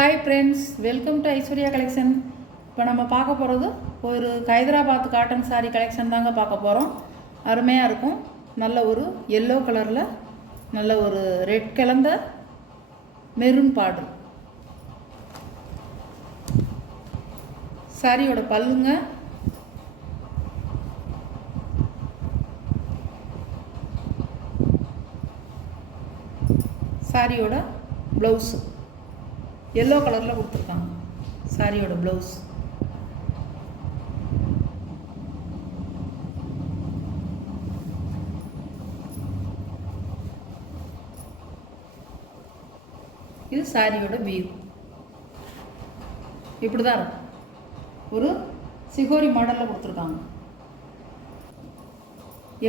Hi friends, welcome to Aishwarya collection. இப்போ நம்ம பார்க்க போகிறது ஒரு ஹைதராபாத் காட்டன் சாரீ கலெக்ஷன் தாங்க பார்க்க போகிறோம். அருமையாக இருக்கும். நல்ல ஒரு எல்லோ கலரில் நல்ல ஒரு ரெட் கலந்த மெரூன் பார்டர். சாரியோட பல்லுங்க, சாரியோட ப்ளவுஸு எல்லோ கலரில் கொடுத்துருக்காங்க. சாரியோட ப்ளவுஸ் இது சாரியோட வியூ. இப்படி தான் இருக்கும். ஒரு சிகோரி மாடலில் கொடுத்துருக்காங்க.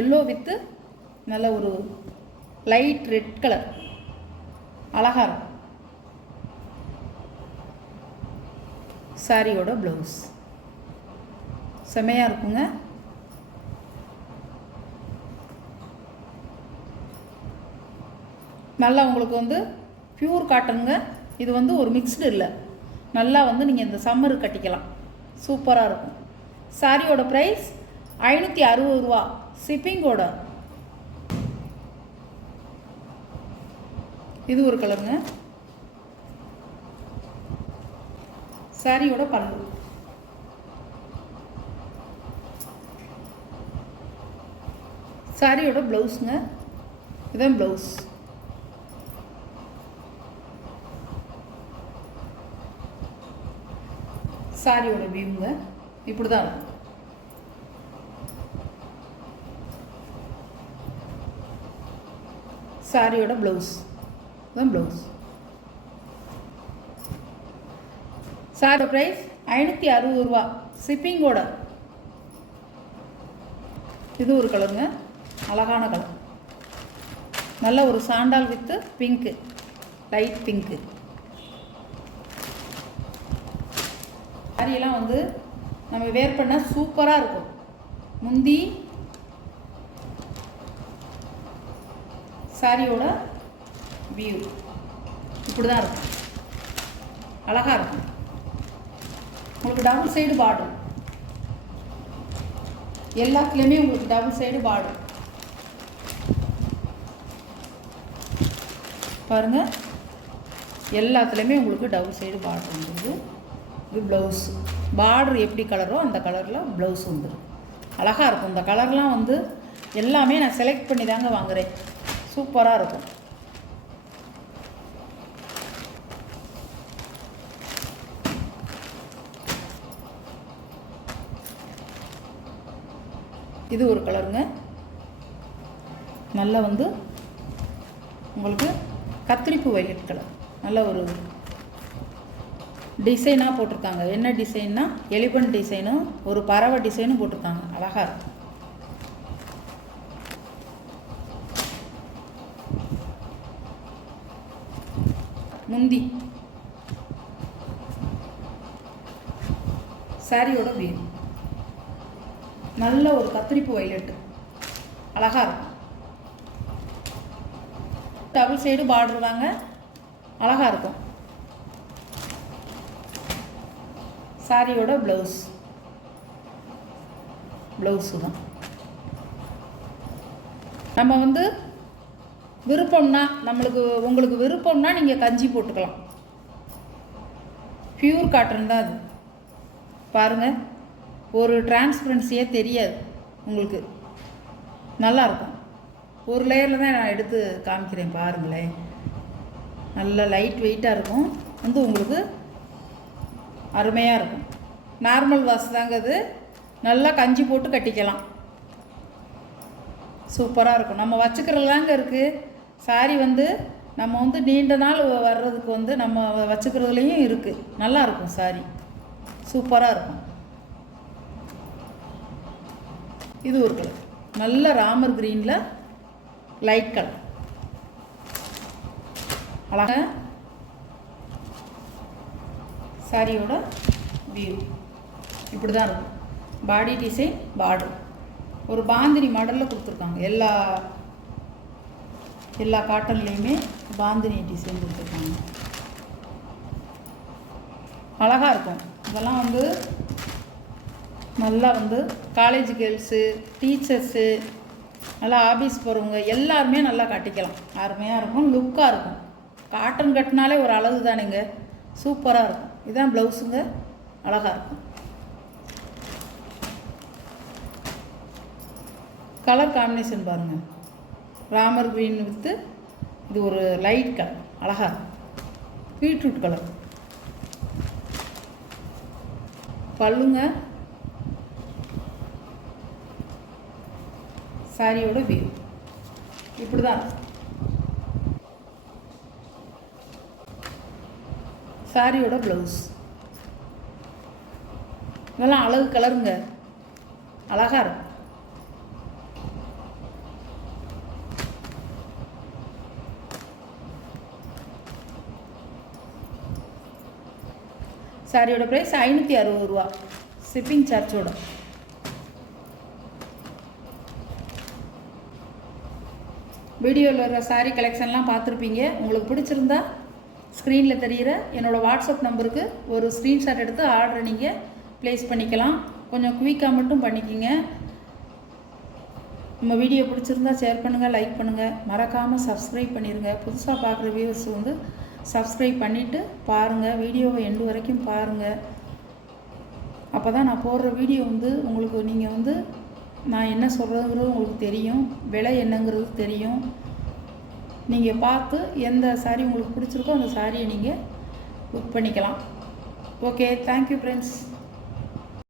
எல்லோ வித்து நல்ல ஒரு லைட் ரெட் கலர், அழகாக இருக்கும். சாரியோட ப்ளவுஸ் செமையாக இருக்குங்க. நல்லா உங்களுக்கு வந்து பியூர் காட்டனுங்க. இது வந்து ஒரு மிக்ஸ்டு இல்லை. நல்லா வந்து நீங்கள் இந்த சம்மருக்கு கட்டிக்கலாம். சூப்பராக இருக்கும். சாரியோட ப்ரைஸ் 560 ரூபா ஷிப்பிங்கோட. இது ஒரு கலருங்க. சாரியோட பல்லு, சாரியோட ப்ளவுஸுங்க. இதுதான் ப்ளவுஸ். சாரியோட வியூங்க இப்படி தான் இருக்கும். சாரியோட ப்ளவுஸ் இதுதான் ப்ளவுஸ். சாரி ப்ரைஸ் 560 ரூபா ஷிப்பிங்கோட. இது ஒரு கலருங்க, அழகான கலர். நல்ல ஒரு sandal with pink, light pink. சாரியெல்லாம் வந்து நம்ம வேர் பண்ணால் சூப்பராக இருக்கும். முந்தி சாரியோட வியூ இப்படி தான் இருக்கும். அழகாக இருக்கும். உங்களுக்கு டபுள் சைடு பார்டர், எல்லாத்துலேயுமே உங்களுக்கு டபுள் சைடு பார்டர் பாருங்கள். எல்லாத்துலேயுமே உங்களுக்கு டபுள் சைடு பார்டர் வந்துடுது. இது ப்ளவுஸ். பார்டர் எப்படி கலரோ அந்த கலரில் ப்ளவுஸ் வந்துடும். அழகாக இருக்கும். இந்த கலர்லாம் வந்து எல்லாமே நான் செலக்ட் பண்ணி தாங்க வாங்குகிறேன். சூப்பராக இருக்கும். இது ஒரு கலருங்க. நல்லா வந்து உங்களுக்கு கத்திரிப்பு வயலட் கலர். நல்ல ஒரு டிசைனாக போட்டிருக்காங்க. என்ன டிசைன்னா எலிபென்ட் டிசைனும் ஒரு பறவை டிசைனும் போட்டிருக்காங்க. அழகாக இருக்கும். முந்தி சாரியோட வியூ நல்ல ஒரு கத்திரிப்பு வயலட்டு, அழகாக இருக்கும். டபுள் சைடு பார்டர் தாங்க, அழகாக இருக்கும். சாரியோட ப்ளவுஸு தான். நம்ம வந்து விருப்பம்னா உங்களுக்கு விருப்பம்னா நீங்கள் கஞ்சி போட்டுக்கலாம். பியூர் காட்டன் தான் அது. பாருங்கள், ஒரு டிரான்ஸ்பரன்சியே தெரியாது உங்களுக்கு. நல்லாயிருக்கும். ஒரு லேயரில் தான் நான் எடுத்து காமிக்கிறேன் பாருங்களேன். நல்ல லைட் வெயிட்டாக இருக்கும். வந்து உங்களுக்கு அருமையாக இருக்கும். நார்மல் வாஷ் தாங்க அது. நல்லா கஞ்சி போட்டு கட்டிக்கலாம். சூப்பராக இருக்கும். நம்ம வச்சுக்கிறதுலாங்க இருக்குது. சாரி வந்து நம்ம வந்து நீண்ட நாள் வர்றதுக்கு வந்து நம்ம வச்சுக்கிறதுலையும் இருக்குது. நல்லாயிருக்கும். சாரி சூப்பராக இருக்கும். இது ஒரு கலர். நல்ல ராமர் கிரீனில் லைட் கலர், அழகா. சாரியோட வியூ இப்படி தான் இருக்கும். பாடி டிசைன், பார்டர் ஒரு பாந்தினி மாடலில் கொடுத்துருக்காங்க. எல்லா காட்டன்லேயுமே பாந்தினி டிசைன் கொடுத்துருக்காங்க. அழகாக இருக்கும். இதெல்லாம் வந்து நல்லா வந்து காலேஜ் கேர்ள்ஸு, டீச்சர்ஸு, நல்லா ஆஃபீஸ் போகிறவங்க எல்லாருமே நல்லா கட்டிக்கலாம். அருமையாக இருக்கும், லுக்காக இருக்கும். காட்டன் கட்டினாலே ஒரு அழகு தானேங்க, சூப்பராக இருக்கும். இதுதான் ப்ளவுஸுங்க, அழகாக இருக்கும். கலர் காம்பினேஷன் பாருங்கள், ராமர் க்ரீன் வித்து இது ஒரு லைட் கலர், அழகாக இருக்கும். பீட்ரூட் கலர் பல்லுங்க. சாரியோட வியூ இப்படி தான் இருக்கும். சாரியோட ப்ளவுஸ் இதெல்லாம் அழகு கலருங்க, அழகாக இருக்கும். சாரியோட ப்ரைஸ் 560 ரூபா, ஷிப்பிங் சார்ஜோட. வீடியோவில் வர சாரீ கலெக்ஷன்லாம் பார்த்துருப்பீங்க. உங்களுக்கு பிடிச்சிருந்தா ஸ்க்ரீனில் தெரிகிற என்னோடய வாட்ஸ்அப் நம்பருக்கு ஒரு ஸ்க்ரீன்ஷாட் எடுத்து ஆர்டரை நீங்கள் ப்ளேஸ் பண்ணிக்கலாம். கொஞ்சம் குயிக்காக மட்டும் பண்ணிக்கிங்க. நம்ம வீடியோ பிடிச்சிருந்தா ஷேர் பண்ணுங்கள், லைக் பண்ணுங்கள், மறக்காமல் சப்ஸ்கிரைப் பண்ணிடுங்க. புதுசாக பார்க்குற வியூவர்ஸ் வந்து சப்ஸ்கிரைப் பண்ணிவிட்டு பாருங்கள், வீடியோவை எண்டு வரைக்கும் பாருங்கள். அப்போ தான் நான் போடுற வீடியோ வந்து உங்களுக்கு நீங்கள் வந்து நான் என்ன சொல்கிறதுங்கிறது உங்களுக்கு தெரியும், விலை என்னங்கிறது தெரியும். நீங்கள் பார்த்து எந்த சாரீ உங்களுக்கு பிடிச்சிருக்கோ அந்த சாரியை நீங்கள் புக் பண்ணிக்கலாம். Okay, thank you friends.